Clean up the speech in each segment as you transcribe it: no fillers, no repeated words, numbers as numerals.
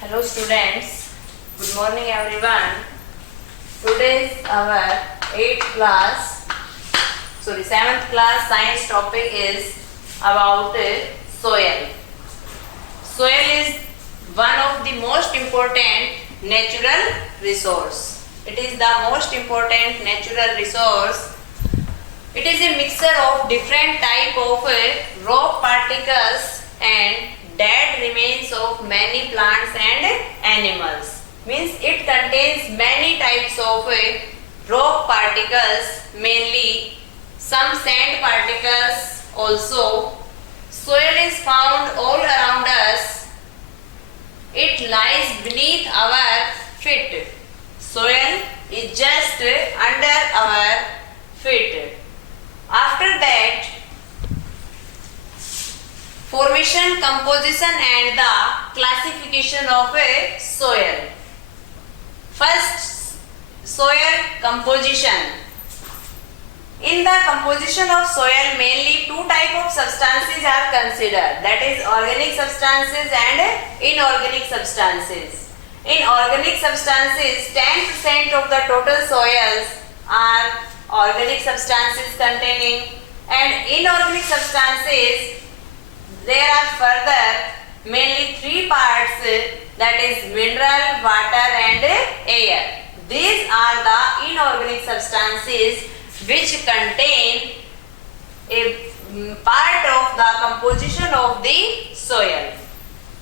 Hello students, good morning everyone. Today's our 7th class science topic is about soil. Soil is one of the most important natural resource. It is the most important natural resource. It is a mixture of different type of rock particles and dead remains of many plants and animals. Means it contains many types of rock particles, mainly some sand particles also. Soil is found all around us. It lies beneath our feet. Soil is just under our feet. After that, formation, composition and the classification of a soil. First, soil composition. In the composition of soil, mainly two types of substances are considered, that is organic substances and inorganic substances. In organic substances, 10% of the total soils are organic substances containing, and inorganic substances there are further mainly three parts, that is mineral, water and air. These are the inorganic substances which contain a part of the composition of the soil.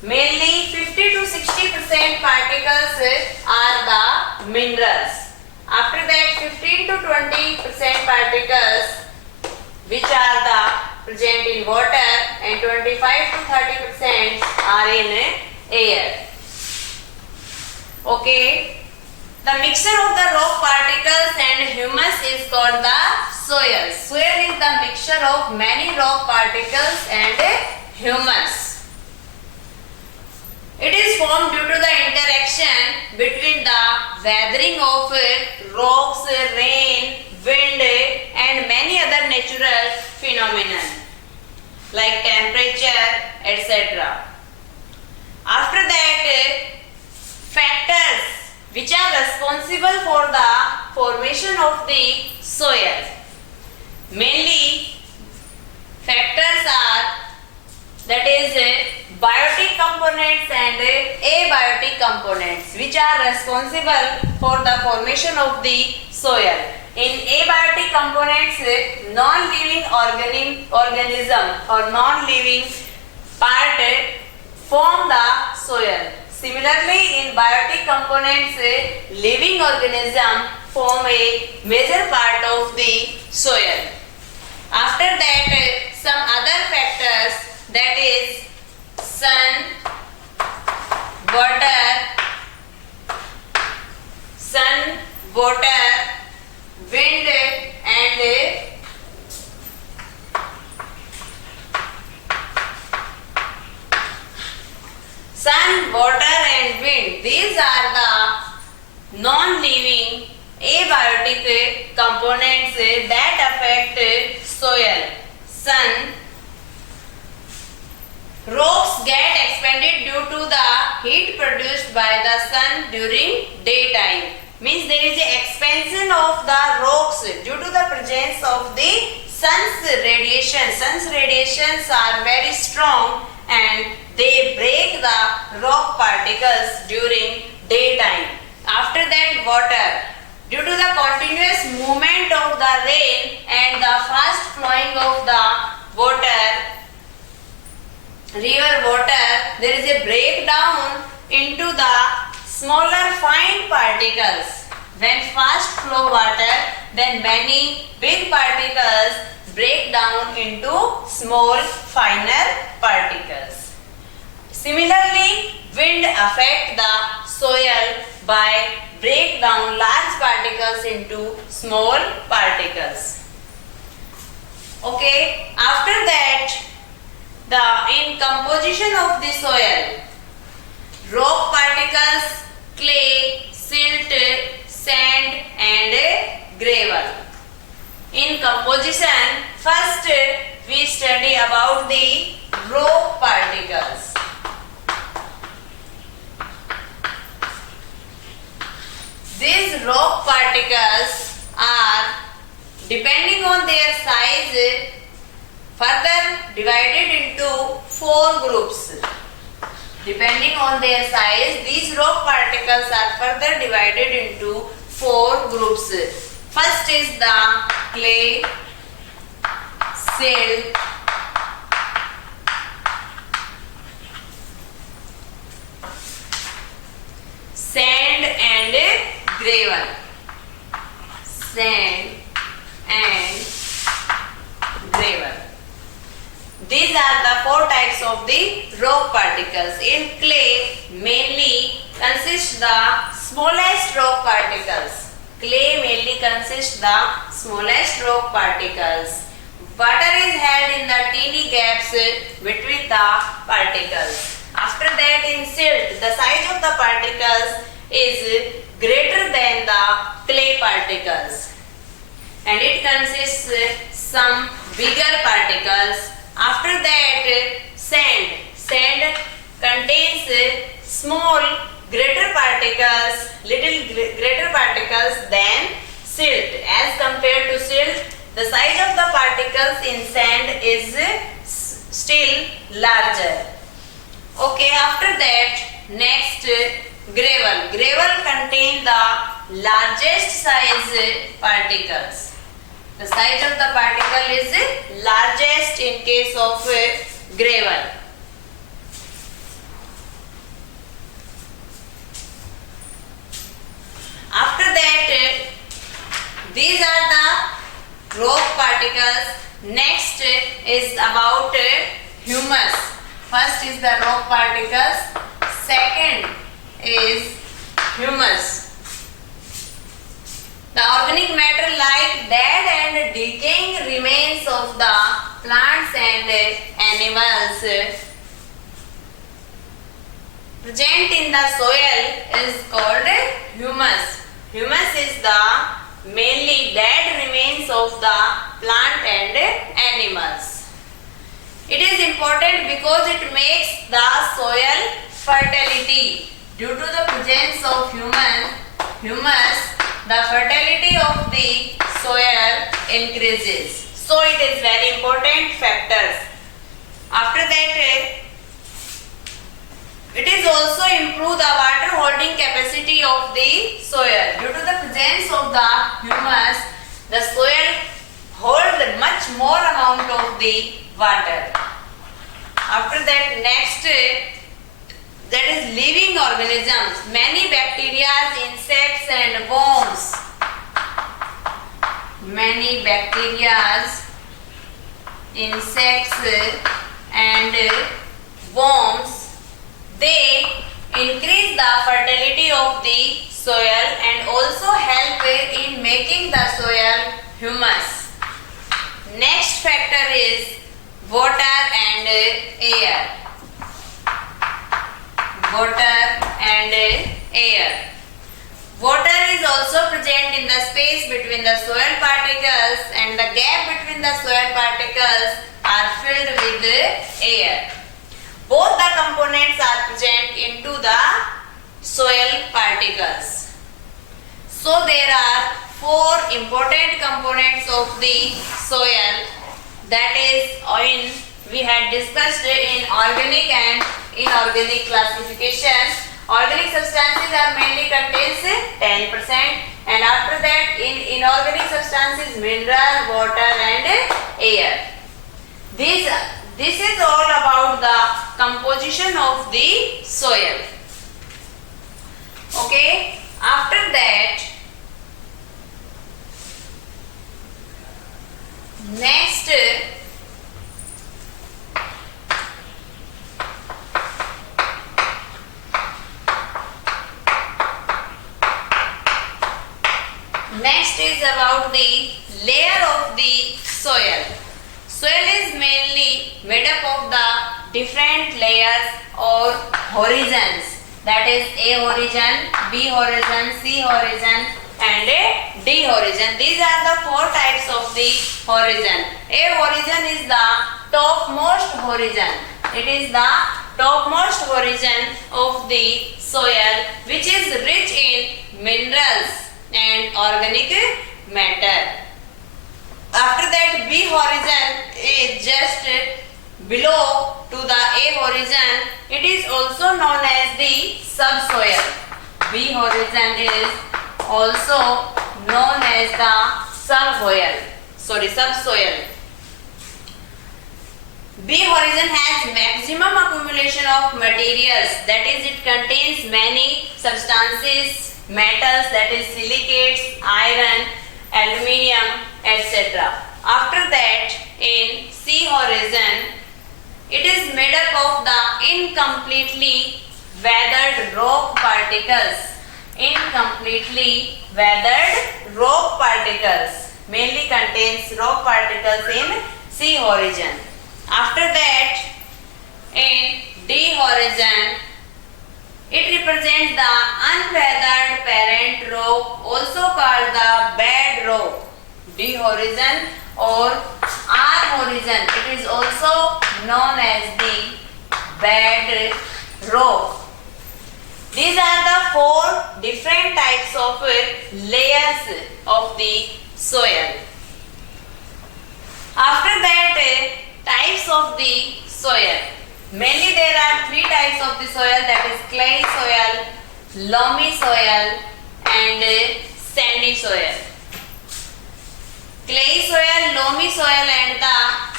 Mainly 50 to 60% particles are the minerals. After that 15 to 20% particles which are the present in water and 25 to 30% are in air. Okay. The mixture of the rock particles and humus is called the soil. Soil is the mixture of many rock particles and humus. It is formed due to the interaction between the weathering of rocks, rain, wind and many other natural phenomena like temperature, etc. After that, factors which are responsible for the formation of the soil. Mainly factors are, that is biotic components and abiotic components which are responsible for the formation of the soil. In abiotic components, non-living organism or non-living part form the soil. Similarly, in biotic components, living organism form a major part of the soil. After that, some other factors, that is sun, water, wind and sun, water and wind. These are the non-living abiotic components that affect soil. Sun. Rocks get expanded due to the heat produced by the sun during daytime. Means there is an expansion of the rocks due to the presence of the sun's radiation. Sun's radiations are very strong and they break the rock particles during daytime. After that, water. Due to the continuous movement of the rain and the fast flowing of the water, river water, there is a breakdown into the smaller fine particles. When fast flow water, then many big particles break down into small finer particles. Similarly, wind affect the soil by break down large particles into small particles. Okay, after that, in composition of the soil, rock particles, clay, silt, sand and gravel. In composition, first we we study about the rock particles. These rock particles are, depending on their size, further divided into 4 groups. Depending on their size, these rock particles are further divided into 4 groups. First is the clay, silt, sand and gravel. Sand and gravel. These are the 4 types of the rock particles. In clay, mainly consists the smallest rock particles. Clay mainly consists the smallest rock particles. Water is held in the teeny gaps between the particles. After that, in silt, the size of the particles is greater than the clay particles, and it consists some bigger particles. After that, sand. Sand contains small greater particles, little greater particles than silt. As compared to silt, the size of the particles in sand is still larger. Okay, after that, next gravel. Gravel contains the largest size particles. The size of the particle is largest in case of gravel. After that, these are the rock particles. Next is about humus. First is the rock particles. Second is humus. The organic matter like dead and decaying remains of the plants and animals present in the soil is called humus. Humus is the mainly dead remains of the plant and animals. It is important because it makes the soil fertility. Due to the presence of humus, the fertility of the soil increases. So it is very important factors. After that, it is also improve the water holding capacity of the soil. Due to the presence of the humus, the soil hold much more amount of the water. After that, next, that is living organisms. Many bacteria, insects and worms. Many bacteria, insects and worms, they increase the fertility of the soil and also help in making the soil humus. Next factor is water and air. Water and air. Water is also present in the space between the soil particles, and the gap between the soil particles are filled with air. Both the components are present into the soil particles. So there are 4 important components of the soil, that is we had discussed in organic and inorganic classification. Organic substances are mainly contains 10%, and after that in inorganic substances mineral, water and air. This is all about the composition of the soil. Okay, after that, next is about the layer of the soil. Soil is mainly made up of the different layers or horizons, that is A horizon, B horizon, C horizon and D horizon. These are the 4 types of the horizon. A horizon is the It is the topmost horizon of the soil which is rich in minerals and organic matter. After that, B horizon is just below to the A horizon. It is also known as the subsoil. B horizon is also known as the subsoil. B horizon has maximum accumulation of materials, that is it contains many substances, metals, that is silicates, iron, aluminium, etc. After that, in C horizon, it is made up of the incompletely weathered rock particles. Incompletely weathered rock particles mainly contains rock particles in C horizon. After that, in D horizon, it represents the unweathered parent rock, also called the bed rock. D horizon or R horizon, it is also known as the bed rock. These are the four different types of layers of the soil. After that, types of the soil. Mainly there are three types of the soil, that is clay soil, loamy soil and sandy soil. Clay soil, loamy soil and the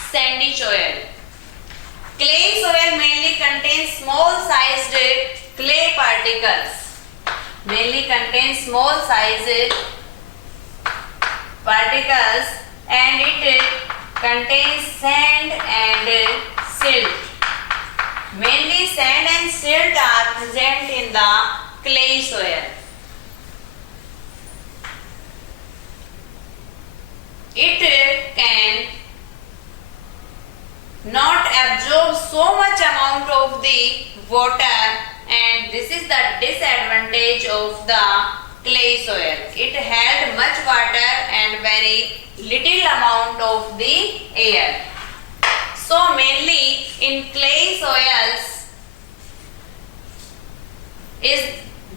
sandy soil. Clay soil mainly contains small sized clay particles. Mainly contains small sized particles and it contains sand and silt. Mainly sand and silt are present in the clay soil. It can not absorb so much amount of the water, and this is the disadvantage of the clay soil. It held much water and very little amount of the air. So mainly in clay soils is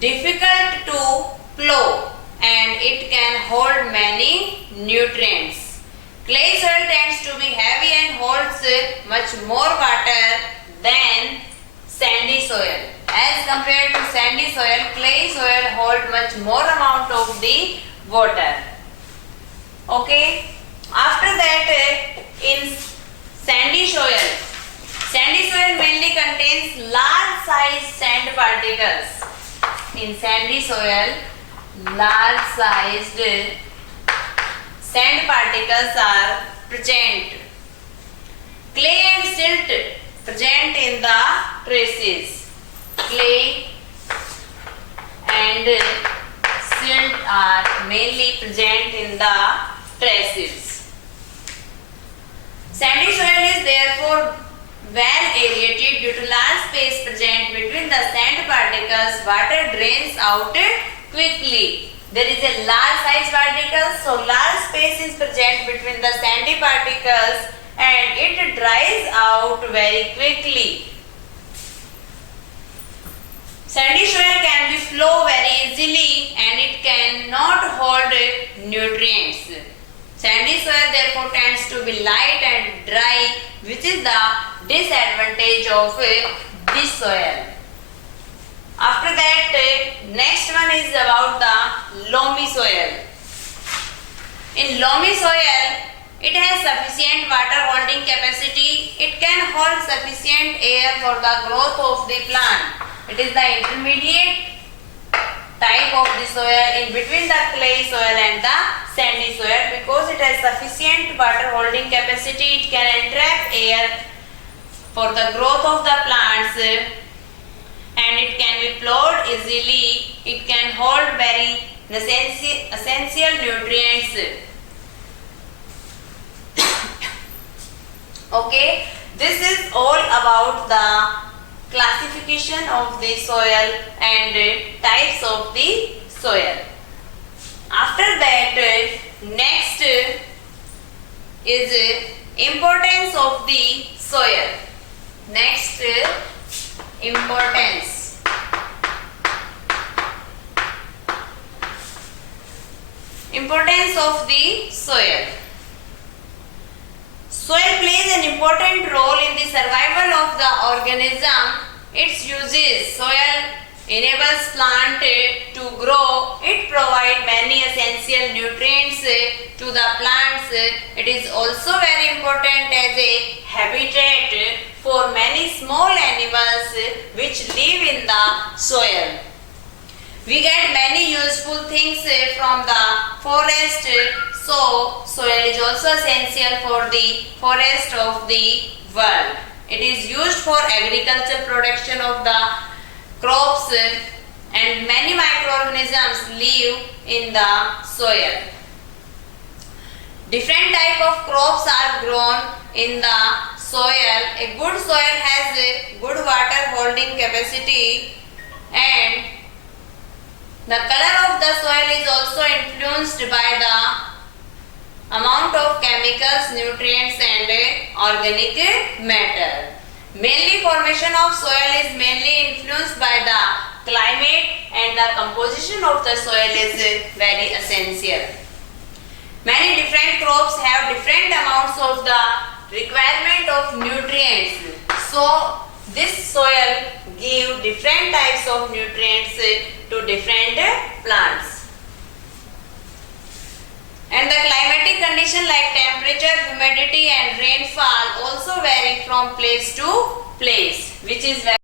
difficult to plow and it can hold many nutrients. Clay soil tends to be heavy and holds much more water than sandy soil. As compared to sandy soil, clay soil holds much more amount of the water. Okay. After that, in sandy soil mainly contains large size sand particles. In sandy soil, large sized sand particles are present. Clay and silt present in the traces. Clay and silt are mainly present in the traces. Sandy soil is therefore well aerated due to large space present between the sand particles. Water drains out quickly. There is a large size particle, so large space is present between the sandy particles and it dries out very quickly. Sandy soil can be flow very easily and it cannot hold nutrients. Sandy soil therefore tends to be light and dry, which is the disadvantage of this soil. After that, next one is about the loamy soil. In loamy soil, it has sufficient water holding capacity. It can hold sufficient air for the growth of the plant. It is the intermediate type of the soil in between the clay soil and the sandy soil, because it has sufficient water holding capacity. It can entrap air for the growth of the plants and it can be plowed easily. It can hold very essential nutrients. Okay, this is all about the classification of the soil and types of the soil. After that, next is importance of the soil. Next, importance. Importance of the soil. Soil plays an important role in the survival of the organism. Its uses: soil enables plant to grow. It provides many essential nutrients to the plants. It is also very important as a habitat for many small animals which live in the soil. We get many useful things from the forest, so soil is also essential for the forest of the world. It is used for agricultural production of the crops and many microorganisms live in the soil. Different type of crops are grown in the soil. A good soil has a good water holding capacity, and the color of the soil is also influenced by the amount of chemicals, nutrients and organic matter. Mainly formation of soil is mainly influenced by the climate, and the composition of the soil is very essential. Many different crops have different amounts of the requirement of nutrients. So this soil give different types of nutrients to different plants. And the climatic condition like temperature, humidity and rainfall also vary from place to place, which is very